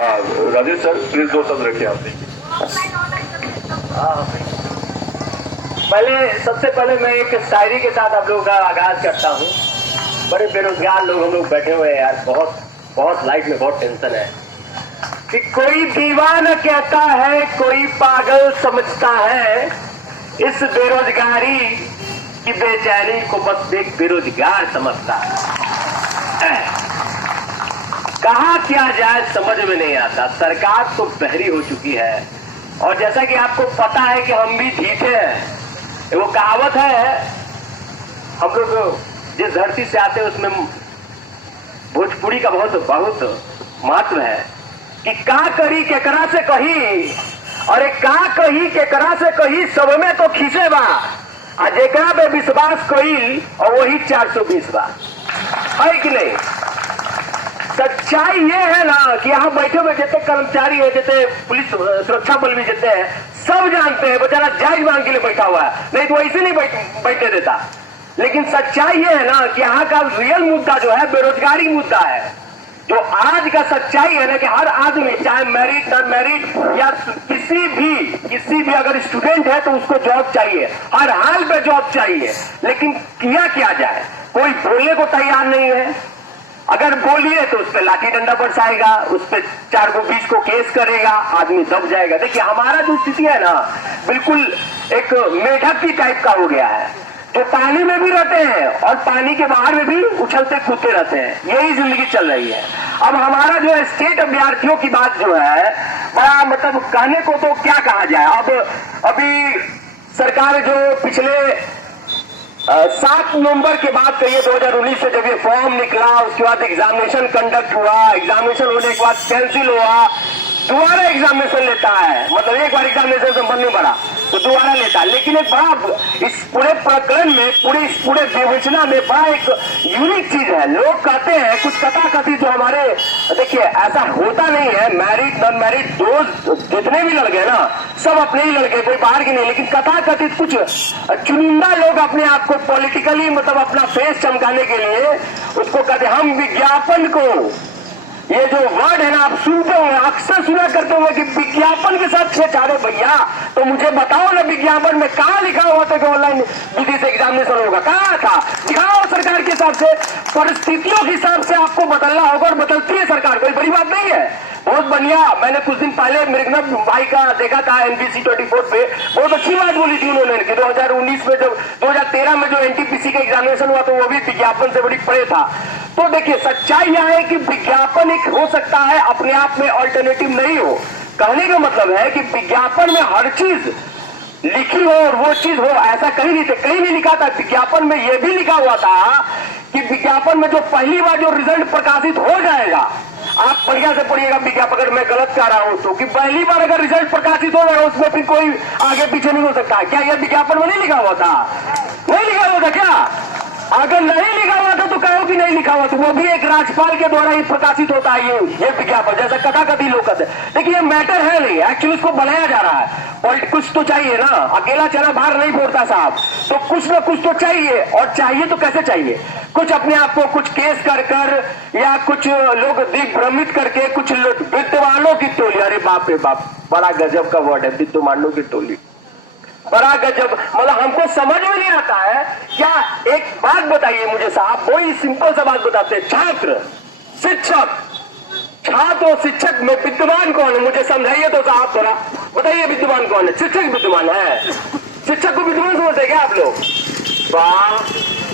Rajesh sir please 2 शब्द रखिए आप। सबसे पहले मैं एक शायरी के साथ आप लोगों का आगाज करता हूँ। बड़े बेरोजगार लोग हम लोग बैठे हुए हैं यार, बहुत लाइफ में बहुत टेंशन है कि कोई दीवाना कहता है, कोई पागल समझता है। इस बेरोजगारी की बेचैनी को बस एक बेरोजगार समझता है। कहा क्या जाए समझ में नहीं आता। सरकार तो बहरी हो चुकी है और जैसा कि आपको पता है कि हम भी ढीठे हैं। वो कहावत है, हम लोग जिस धरती से आते हैं उसमें भोजपुरी का बहुत महत्व है कि का करी केकरा से कही, और का कही केकरा से कही, सब में तो खींचे बा आ जेकरा पे विश्वास कईल और वही 420 बा, है कि नहीं। सच्चाई ये है ना कि यहाँ बैठे हुए जितने कर्मचारी है, जितने पुलिस सुरक्षा बल भी जितने हैं, सब जानते हैं बेचारा जायज मांग के लिए बैठा हुआ है, नहीं तो ऐसे नहीं बैठने देता। लेकिन सच्चाई ये है ना कि यहाँ का रियल मुद्दा जो है बेरोजगारी मुद्दा है। जो आज का सच्चाई है ना कि हर आदमी चाहे मैरिड नॉन मैरिड या किसी भी अगर स्टूडेंट है तो उसको जॉब चाहिए, हर हाल पे जॉब चाहिए। लेकिन किया जाए, कोई बोलने को तैयार नहीं है। अगर बोलिए तो उस पर लाठी डंडा बरसाएगा, उस पर 4 को 20 को केस करेगा, आदमी दब जाएगा। देखिए हमारा जो स्थिति है ना बिल्कुल एक मेढक की टाइप का हो गया है, जो पानी में भी रहते हैं और पानी के बाहर में भी उछलते कूदते रहते हैं। यही जिंदगी चल रही है। अब हमारा जो है स्टेट अभ्यर्थियों की बात जो है बड़ा मतलब कहने को तो क्या कहा जाए। अब अभी सरकार जो पिछले 7 नवंबर के बाद कहिए 2019 से जब ये फॉर्म निकला, उसके बाद एग्जामिनेशन कंडक्ट हुआ, एग्जामिनेशन होने के बाद कैंसिल हुआ, दोबारा एग्जामिनेशन लेता है। मतलब एक बार एग्जामिनेशन से मन नहीं पड़ा तो दोबारा लेता है। लेकिन एक बड़ा इस पूरे प्रकरण में, इस पूरे विवेचना में बड़ा एक यूनिक चीज है। लोग कहते हैं कुछ कथाकथित जो हमारे, देखिए ऐसा होता नहीं है। मैरिड नॉन मैरिड दोस्त जितने भी लड़के ना सब अपने ही लड़के, कोई बाहर के नहीं। लेकिन कथाकथित कुछ चुनिंदा लोग अपने आप को पॉलिटिकली मतलब अपना फेस चमकाने के लिए उसको कहते हैं हम विज्ञापन को, ये जो वर्ड है ना आप सुनते होंगे, अक्सर सुना करते होंगे कि विज्ञापन के साथ छेड़छाड़ भैया। तो मुझे बताओ ना विज्ञापन में कहाँ लिखा हुआ था कि ऑनलाइन विधि से एग्जामिनेशन होगा, कहाँ था? दिखाओ सरकार के हिसाब से, परिस्थितियों के हिसाब से आपको बदलना होगा और बदलती है सरकार, कोई बड़ी बात नहीं है। बहुत बढ़िया। मैंने कुछ दिन पहले मृगनभ भाई का देखा था NBC 24 पे, बहुत अच्छी बात बोली थी उन्होंने कि 2019 में जब 2013 में जो NTPC का एग्जामिनेशन हुआ तो वो भी विज्ञापन से बड़ी परे था। तो देखिए सच्चाई यह है कि विज्ञापन एक हो सकता है, अपने आप में ऑल्टरनेटिव नहीं हो। कहने का मतलब है कि विज्ञापन में हर चीज लिखी हो और वो चीज हो, ऐसा कहीं नहीं लिखा था। विज्ञापन में यह भी लिखा हुआ था कि विज्ञापन में जो पहली बार जो रिजल्ट प्रकाशित हो जाएगा, आप बढ़िया से पढ़िएगा विज्ञापन, अगर मैं गलत कह रहा हूं तो, कि पहली बार अगर रिजल्ट प्रकाशित हो जाएगा उसमें फिर कोई आगे पीछे नहीं हो सकता। क्या यह विज्ञापन में नहीं लिखा हुआ था? नहीं लिखा हुआ था क्या? अगर नहीं लिखा हुआ था तो कहो कि नहीं लिखा हुआ, तो वो भी एक राज्यपाल के द्वारा ही प्रकाशित होता है ये विज्ञापन, जैसा कथाकथी लोग कहते हैं। देखिए ये मैटर है नहीं, एक्चुअली इसको बनाया जा रहा है। कुछ तो चाहिए ना, अकेला चना बाहर नहीं फोड़ता साहब, तो कुछ ना कुछ तो चाहिए। और चाहिए तो कैसे चाहिए? कुछ अपने आप को कुछ केस कर या कुछ लोग दिग्भ्रमित करके, कुछ विद्वानों की टोली, अरे बाप रे बाप, बड़ा गजब का वर्ड है विद्वानों की टोली, बड़ा गजब। मतलब हमको समझ में नहीं आता है क्या। एक बात बताइए मुझे साहब, वही सिंपल सा बात बताते हैं, छात्र और शिक्षक में विद्वान कौन है? मुझे समझाइए तो साहब, थोड़ा बताइए विद्वान कौन है? शिक्षक विद्वान है? शिक्षक को विद्वान समझते क्या आप लोग? वाह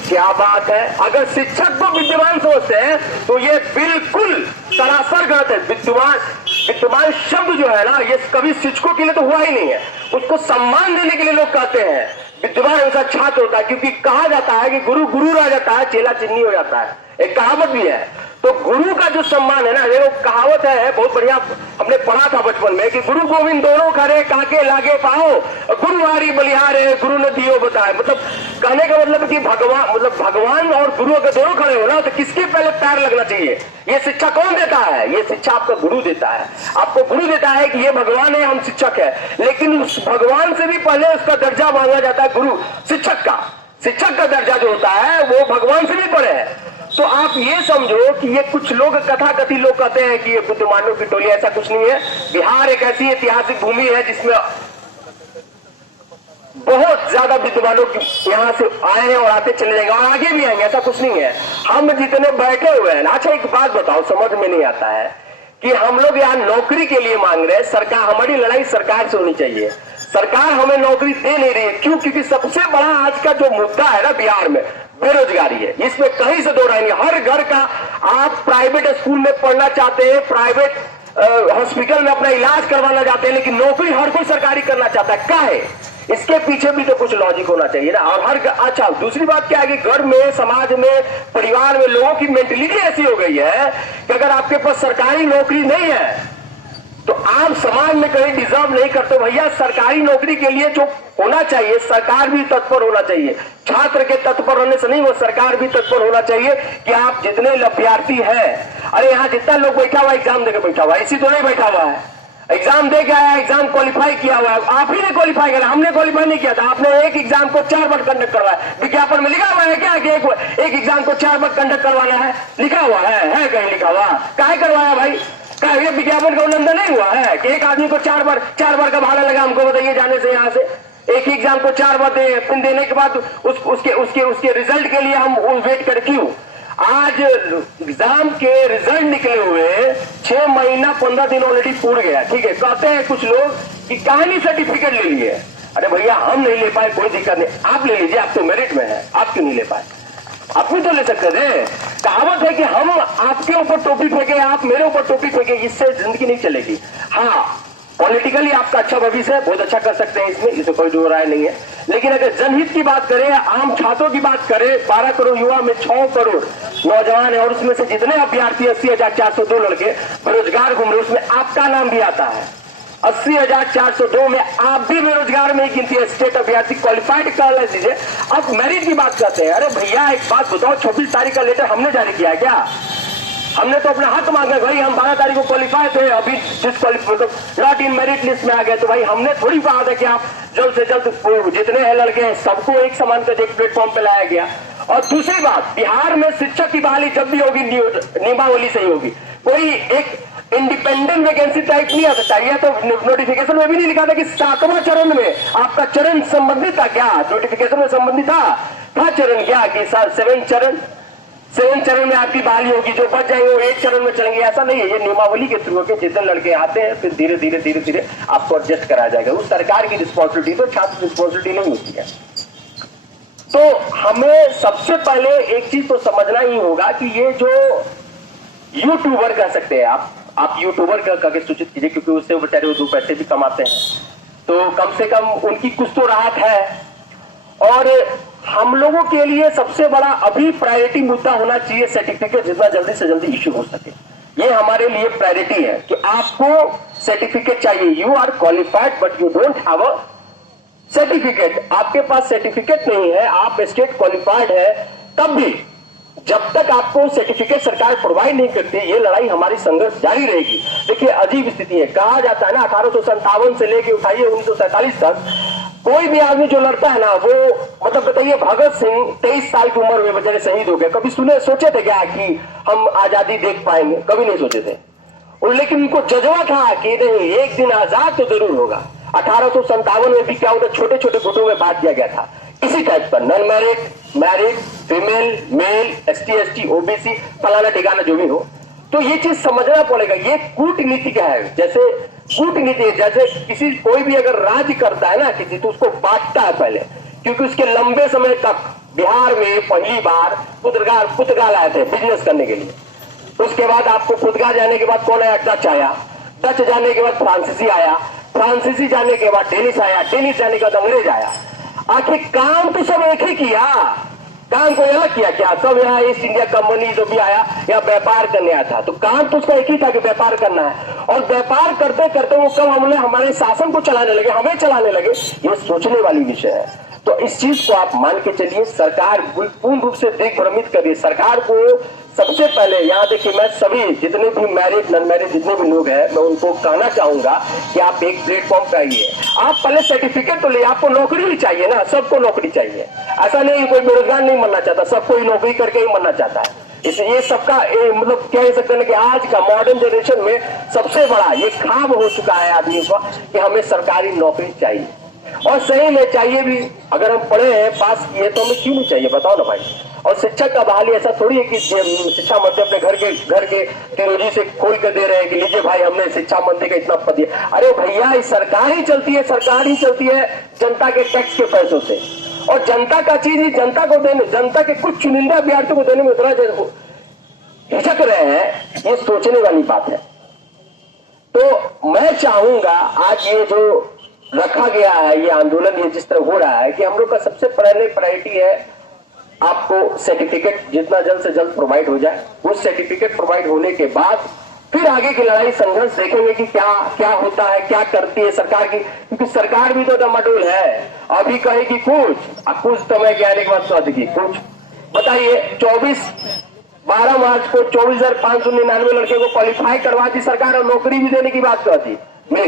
क्या बात है। अगर शिक्षक को विद्वान सोचते हैं तो ये बिल्कुल सरासर गलत है। विद्वान शब्द जो है ना, ये कभी शिक्षकों के लिए तो हुआ ही नहीं है। उसको सम्मान देने के लिए लोग कहते हैं विद्वान हमेशा छात्र होता है, क्योंकि कहा जाता है कि गुरु रह जाता है, चेला चिन्नी हो जाता है। एक कहावत भी है। तो गुरु का जो सम्मान है ना, ये कहावत है बहुत बढ़िया, हमने पढ़ा था बचपन में कि गुरु गोविंद दोनों खरे, काके लागे पाओ, गुरु हारी बलिहारे, गुरु ने दियो बताए। मतलब कहने का मतलब कि भगवान और गुरु अगर दोनों खड़े हो ना तो किसके पहले पैर लगना चाहिए? ये शिक्षा कौन देता है? ये शिक्षा आपका गुरु देता है। आपको गुरु देता है कि ये भगवान है, हम शिक्षक है। लेकिन उस भगवान से भी पहले उसका दर्जा मांगा जाता है गुरु, शिक्षक का। शिक्षक का दर्जा जो होता है वो भगवान से भी बड़े है। तो आप ये समझो कि ये कुछ लोग कथाकथित लोग कहते हैं कि ये बुद्धिमानों की टोली, ऐसा कुछ नहीं है। बिहार एक ऐसी ऐतिहासिक भूमि है जिसमें बहुत ज्यादा विद्वानों यहां से आए हैं और आते चले जाएंगे और आगे भी आएंगे, ऐसा कुछ नहीं है। हम जितने बैठे हुए हैं, अच्छा एक बात बताओ, समझ में नहीं आता है कि हम लोग यहाँ नौकरी के लिए मांग रहे हैं, सरकार, हमारी लड़ाई सरकार से होनी चाहिए। सरकार हमें नौकरी दे नहीं रही है, क्यों? क्योंकि सबसे बड़ा आज का जो मुद्दा है ना बिहार में, बेरोजगारी है। इसमें कहीं से दो राय नहीं। हर घर का, आप प्राइवेट स्कूल में पढ़ना चाहते हैं, प्राइवेट हॉस्पिटल में अपना इलाज करवाना चाहते हैं, लेकिन नौकरी हर कोई सरकारी करना चाहता है। क्या है इसके पीछे भी तो कुछ लॉजिक होना चाहिए ना। और हर, अच्छा दूसरी बात क्या है कि घर में, समाज में, परिवार में लोगों की मेंटेलिटी ऐसी हो गई है कि अगर आपके पास सरकारी नौकरी नहीं है तो आप समाज में कहीं डिजर्व नहीं करते। भैया सरकारी नौकरी के लिए जो होना चाहिए, सरकार भी तत्पर होना चाहिए। छात्र के तत्पर होने से नहीं, वो सरकार भी तत्पर होना चाहिए कि आप जितने अभ्यर्थी हैं, अरे यहाँ जितना लोग बैठा हुआ एग्जाम देकर बैठा हुआ है, इसी तो नहीं बैठा हुआ है, एग्जाम दे के आया, एग्जाम क्वालिफाई किया हुआ है। आप ही ने क्वालिफाई किया, हमने क्वालिफाई नहीं किया था। आपने एक एग्जाम को 4 बार कंडक्ट करवाया, विज्ञापन में लिखा हुआ है क्या कि एक एग्जाम को 4 बार कंडक्ट करवाना है? लिखा हुआ है कहीं लिखा हुआ? काहे करवाया भाई? क्या ये विज्ञापन का उल्लंघन नहीं हुआ है कि एक आदमी को 4 बार का भाड़ा लगा? हमको बताइए, जाने से यहाँ से एक ही एग्जाम को 4 बार देने के बाद उसके रिजल्ट के लिए हम वेट कर क्यों? आज एग्जाम के रिजल्ट निकले हुए 6 महीना 15 दिन ऑलरेडी पूर्ण गया, ठीक है। कहते हैं कुछ लोग कि कहानी सर्टिफिकेट ले लिए। अरे भैया हम नहीं ले पाए, कोई दिक्कत नहीं, आप ले लीजिए, आप तो मेरिट में है, आप क्यों नहीं ले पाए? आप भी तो ले सकते थे। कहावत है कि हम आपके ऊपर टोपी फेंके, आप मेरे ऊपर टोपी फेंके, इससे जिंदगी नहीं चलेगी। हाँ, पॉलिटिकली आपका अच्छा भविष्य है, बहुत अच्छा कर सकते हैं, इसमें कोई दो राय नहीं है। लेकिन अगर जनहित की बात करें, आम छात्रों की बात करें, 12 करोड़ युवा में 6 करोड़ नौजवान है और उसमें से जितने अभ्यर्थी 80,402 लड़के बेरोजगार घूम रहे, उसमें आपका नाम भी आता है। 80,402 में आप भी बेरोजगार में गिनती है। स्टेट अभ्यर्थी क्वालिफाइड कर लीजिए। अब मेरिट की बात करते हैं। अरे भैया एक बात बताओ, 26 तारीख का लेटर हमने जारी किया है क्या? हमने तो अपना हक मांगा भाई, हम 12 तारीख को क्वालिफाई थे, अभी मतलब नॉट इन मेरिट लिस्ट में आ गए, तो भाई हमने थोड़ी कहा था कि आप जल्द से जल्द जितने हैं लड़के हैं सबको एक समान कर एक प्लेटफॉर्म पे लाया गया। और दूसरी बात, बिहार में शिक्षक की बहाली जब भी होगी नियमावली से ही होगी, कोई एक इंडिपेंडेंट वैकेंसी टाइप नहीं आ सकता। यह तो नोटिफिकेशन में भी नहीं लिखा था कि 7वां चरण में आपका चरण संबंधित था क्या? नोटिफिकेशन में संबंधित था चरण क्या कि 7 चरण में आपकी बहाली होगी, जो बच जाएंगे वो 1 चरण में चलेंगे, ऐसा नहीं है। ये नियमावली के थ्रू के जितने लड़के आते हैं फिर धीरे धीरे आपको एडजस्ट कराया जाएगा। उस सरकार की रिस्पॉन्सिबिलिटी तो छात्र रिस्पॉन्सिबिलिटी नहीं होती है। तो हमें सबसे पहले एक चीज तो समझना ही होगा कि ये जो यूट्यूबर कह सकते हैं, आप यूट्यूबर करके सूचित कीजिए, क्योंकि उससे बेचारे वो 2 पैसे भी कमाते हैं, तो कम से कम उनकी कुछ तो राहत है। और हम लोगों के लिए सबसे बड़ा अभी प्रायोरिटी मुद्दा होना चाहिए सर्टिफिकेट जितना जल्दी से जल्दी इश्यू हो सके। ये हमारे लिए प्रायोरिटी है कि आपको सर्टिफिकेट चाहिए। You are qualified but you don't have a certificate. आपके पास सर्टिफिकेट नहीं है, आप स्टेट क्वालिफाइड है, तब भी जब तक आपको सर्टिफिकेट सरकार प्रोवाइड नहीं करती, ये लड़ाई हमारी संघर्ष जारी रहेगी। देखिए अजीब स्थिति है, कहा जाता है ना 1857 से लेके उठाइए 1947 तक कोई भी आदमी जो लड़ता है ना, वो मतलब बताइए, भगत सिंह 23 साल की उम्र में बेचारे शहीद हो गए। कभी सोचे थे क्या कि हम आजादी देख पाएंगे? कभी नहीं सोचे थे। और लेकिन उनको जज्बा था कि नहीं, एक दिन आजाद तो जरूर होगा। 1857 में भी क्या होता, छोटे छोटे गुटों में बांट दिया गया था इसी टाइप पर, non married, married, female, male, ST OBC, फलाना ठिकाना जो भी हो। तो ये चीज समझना पड़ेगा, ये कूटनीति का है। जैसे कूटनीति, जैसे किसी कोई भी अगर राज्य करता है ना किसी, तो उसको बांटता है पहले, क्योंकि उसके लंबे समय तक बिहार में पहली बार पुर्तगाल आए थे बिजनेस करने के लिए। उसके बाद आपको पुर्तगाल जाने के बाद कौन आया? डच आया। डच जाने के बाद फ्रांसीसी आया। फ्रांसीसी जाने के बाद डेनिश आया। डेनिश जाने के बाद अंग्रेज आया। आखिर काम तो सब एक ही किया, काम कोई अलग किया क्या? सब यहाँ ईस्ट इंडिया कंपनी जो भी आया या व्यापार करने आया था, तो काम तो उसका एक ही था कि व्यापार करना है। और व्यापार करते करते वो कब हमने हमारे शासन को चलाने लगे, हमें चलाने लगे, ये सोचने वाली विषय है। तो इस चीज को आप मान के चलिए, सरकार पूर्ण रूप से दिग्भ्रमित कर रही है। सरकार को सबसे पहले यहाँ देखिए, मैं सभी जितने भी मैरिड नॉन मैरिड जितने भी लोग हैं, मैं उनको कहना चाहूंगा कि आप एक प्लेटफॉर्म पे आइए। आप पहले सर्टिफिकेट तो ले, आपको नौकरी भी चाहिए ना, सबको नौकरी चाहिए। ऐसा नहीं कोई बेरोजगार नहीं मरना चाहता, सब कोई नौकरी करके ही मरना चाहता है। इसलिए ये सबका मतलब कह सकते हैं कि आज का मॉडर्न जनरेशन में सबसे बड़ा ये ख्वाब हो चुका है आदमी का कि हमें सरकारी नौकरी चाहिए, और सही में चाहिए भी। अगर हम पढ़े हैं, पास किए, तो हमें क्यों नहीं चाहिए, बताओ ना भाई। और शिक्षक का बहाली ऐसा थोड़ी है कि शिक्षा मंत्री अपने घर के तिरोजी से खोल कर दे रहे हैं कि लीजिए भाई हमने शिक्षा मंत्री का इतना पद दिया। अरे भैया, इस सरकार ही चलती है, सरकार ही चलती है जनता के टैक्स के पैसों से, और जनता का चीज ही जनता को देने, जनता के कुछ चुनिंदा अभ्यर्थियों को देने में उतना हिचक रहे हैं, ये सोचने वाली बात है। तो मैं चाहूंगा आज ये जो रखा गया है, ये आंदोलन ये जिस तरह हो रहा है, कि हम लोग का सबसे पहले प्रायोरिटी है आपको सर्टिफिकेट जितना जल्द से जल्द प्रोवाइड हो जाए। वो सर्टिफिकेट प्रोवाइड होने के बाद फिर आगे की लड़ाई संघर्ष देखेंगे कि क्या क्या होता है, क्या करती है सरकार की, क्योंकि सरकार भी तो डमाडोल है। अभी कहेगी कुछ तो मैं कहने के बाद देगी कुछ। बताइए, 12 मार्च को 24,599 लड़के को क्वालिफाई करवा दी सरकार, और नौकरी भी देने की बात कहती। मिल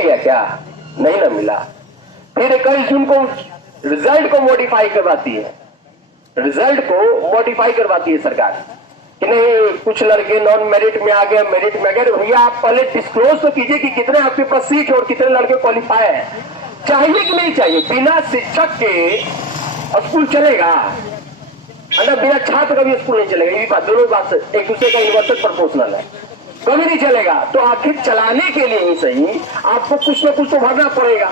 गया क्या? नहीं ना मिला। फिर 21 जून को रिजल्ट को मॉडिफाई करवाती है, सरकार कि नहीं कुछ लड़के नॉन मेरिट में आ गए, मेरिट में आ गए। भैया आप पहले डिस्क्लोज तो कीजिए कि कितने आपके पास सीट है और कितने लड़के क्वालिफाई है। चाहिए कि नहीं चाहिए? बिना शिक्षक के स्कूल चलेगा ना? बिना छात्र का भी स्कूल नहीं चलेगा। ये बात, दोनों बात एक दूसरे का इन्वर्टेड प्रोपोर्शनल है, कभी नहीं चलेगा। तो आखिर चलाने के लिए ही सही आपको कुछ ना कुछ तो भरना पड़ेगा।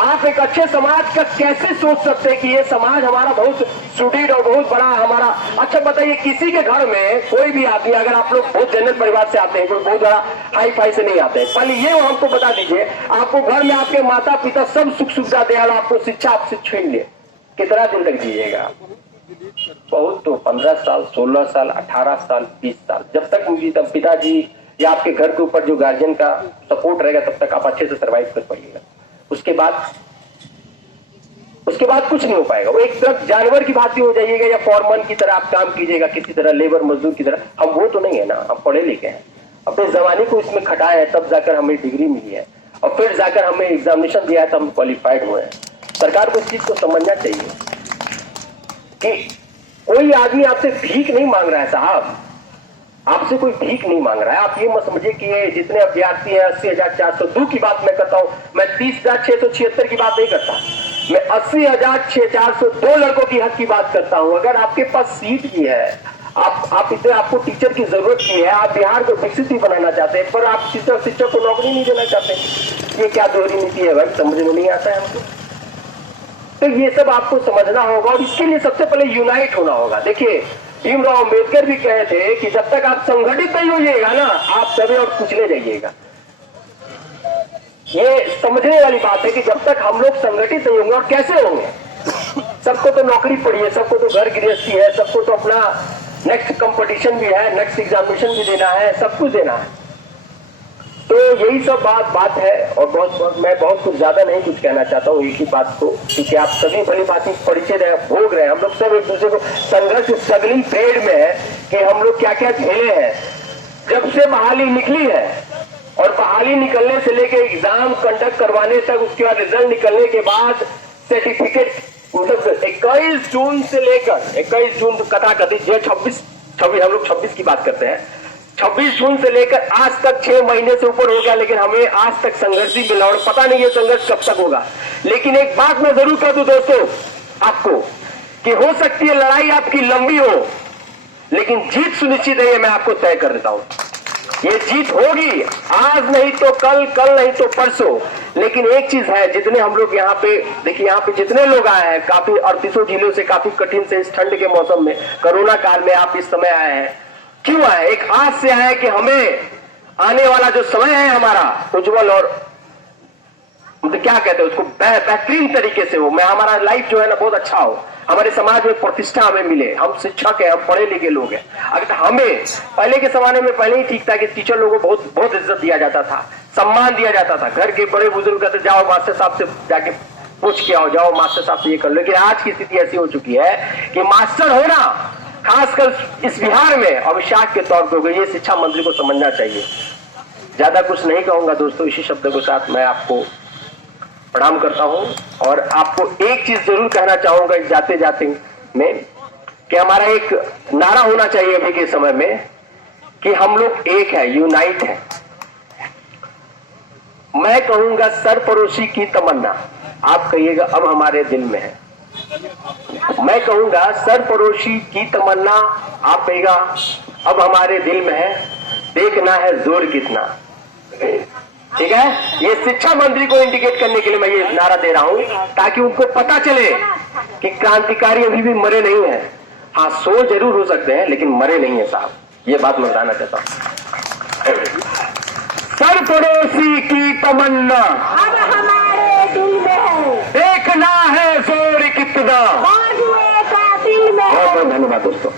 आप एक अच्छे समाज का कैसे सोच सकते हैं कि ये समाज हमारा बहुत सुडीड और बहुत बड़ा हमारा। अच्छा बताइए, किसी के घर में कोई भी आदमी, अगर आप लोग बहुत जनरल परिवार से आते हैं, कोई बहुत बड़ा हाई फाई से नहीं आते हैं, पहले ये हमको बता दीजिए, आपको घर में आपके माता पिता सब सुख सुविधा दे, आपको शिक्षा आपसे छीन ले, कितना दिन तक जिएगा? बहुत तो 15 साल, 16 साल, 18 साल, 20 साल, जब तक पिताजी या आपके घर के ऊपर जो गार्जियन का सपोर्ट रहेगा तब तक आप अच्छे से सर्वाइव कर पाइएगा। उसके बाद कुछ नहीं हो पाएगा। वो एक तरफ जानवर की भांति हो जाइएगा, या फॉरमैन की तरह आप काम कीजिएगा, किसी तरह लेबर मजदूर की तरह। हम वो तो नहीं है ना, हम पढ़े लिखे हैं, अपने जमाने को इसमें खटाया है, तब जाकर हमें डिग्री मिली है, और फिर जाकर हमें एग्जामिनेशन दिया है तो हम क्वालिफाइड हुए हैं। सरकार को इस चीज को समझना चाहिए कि कोई आदमी आपसे भीख नहीं मांग रहा है साहब, आपसे कोई भीख नहीं मांग रहा है। आप ये मत समझिए कि ये जितने अभ्यर्थी हैं 80,402 की बात मैं करता हूं, मैं 30,676 की बात नहीं करता, मैं 80,402 लड़कों की हक की बात करता हूं। अगर आपके पास सीट भी है, आप इतने, आपको टीचर की जरूरत भी है, आप बिहार को विकसित भी बनाना चाहते हैं, पर आप शिक्षक को नौकरी नहीं देना चाहते, ये क्या दोहरी नीति है भाई? समझ में नहीं आता है हमको। तो ये सब आपको समझना होगा, और इसके लिए सबसे पहले यूनाइट होना होगा। देखिए, भीमराव अंबेडकर भी कहे थे कि जब तक आप संगठित नहीं होइएगा ना, आप दबे और कुचले जाइएगा। ये समझने वाली बात है कि जब तक हम लोग संगठित नहीं होंगे, और कैसे होंगे? सबको तो नौकरी पड़ी है, सबको तो घर गृहस्थी है, सबको तो अपना नेक्स्ट कंपटीशन भी है, नेक्स्ट एग्जामिनेशन भी देना है, सब कुछ देना है। तो यही सब बात है, और मैं बहुत कुछ ज्यादा नहीं कुछ कहना चाहता हूँ, एक ही बात को, क्योंकि आप सभी भली बातें परिचय भोग रहे हैं। हम लोग सब एक दूसरे को संघर्ष स्ट्रगलिंग पीरियड में है कि हम लोग क्या क्या झेले हैं। जब से बहाली निकली है, और बहाली निकलने से लेकर एग्जाम कंडक्ट करवाने तक, उसके बाद रिजल्ट निकलने के बाद सर्टिफिकेट, मतलब 21 जून से लेकर 21 जून कथाकथि 26 हम लोग 26 की बात करते हैं, 26 जून से लेकर आज तक 6 महीने से ऊपर हो गया, लेकिन हमें आज तक संघर्ष ही मिला, और पता नहीं ये संघर्ष कब तक होगा। लेकिन एक बात मैं जरूर कह दूं दोस्तों आपको, कि हो सकती है लड़ाई आपकी लंबी हो, लेकिन जीत सुनिश्चित है, ये मैं आपको तय कर देता हूं। ये जीत होगी, आज नहीं तो कल, कल नहीं तो परसों। लेकिन एक चीज है, जितने हम लोग यहाँ पे, देखिए यहाँ पे जितने लोग आए हैं, काफी 38 जिलों से, काफी कठिन से, इस ठंड के मौसम में, कोरोना काल में आप इस समय आए हैं। क्यों आए? एक आस से आए कि हमें आने वाला जो समय है हमारा उज्जवल, और क्या कहते हैं उसको, बेहतरीन तरीके से हो, मैं हमारा लाइफ जो है ना बहुत अच्छा हो, हमारे समाज में प्रतिष्ठा हमें मिले। हम शिक्षक हैं, हम पढ़े लिखे लोग हैं। अगर हमें पहले के जमाने में पहले ही ठीक था कि टीचर लोगों को बहुत इज्जत दिया जाता था, सम्मान दिया जाता था। घर के बड़े बुजुर्ग कहते जाओ मास्टर साहब से जाके पूछ के आओ, जाओ मास्टर साहब से ये कर लो। लेकिन आज की स्थिति ऐसी हो चुकी है कि मास्टर होना, खासकर इस बिहार में, अभिशाप के तौर पर हो गई। ये शिक्षा मंत्री को समझना चाहिए। ज्यादा कुछ नहीं कहूंगा दोस्तों, इसी शब्द के साथ मैं आपको प्रणाम करता हूं, और आपको एक चीज जरूर कहना चाहूंगा जाते जाते में, कि हमारा एक नारा होना चाहिए अभी के समय में कि हम लोग एक है, यूनाइट है। मैं कहूंगा सरफरोशी की तमन्ना, आप कहिएगा अब हमारे दिल में है। मैं कहूंगा सरफरोशी की तमन्ना, आप कहिएगा अब हमारे दिल में है। देखना है जोर कितना, ठीक है। ये शिक्षा मंत्री को इंडिकेट करने के लिए मैं ये नारा दे रहा हूं, ताकि उनको पता चले कि क्रांतिकारी अभी भी मरे नहीं है। हाँ, सो जरूर हो सकते हैं लेकिन मरे नहीं है साहब, ये बात मैं बताना चाहता हूं। सरफरोशी की तमन्ना अब हमारे दिल में है, देखना है जोर कितना। बाजुए का दिल में है। बहुत बहुत धन्यवाद दोस्तों।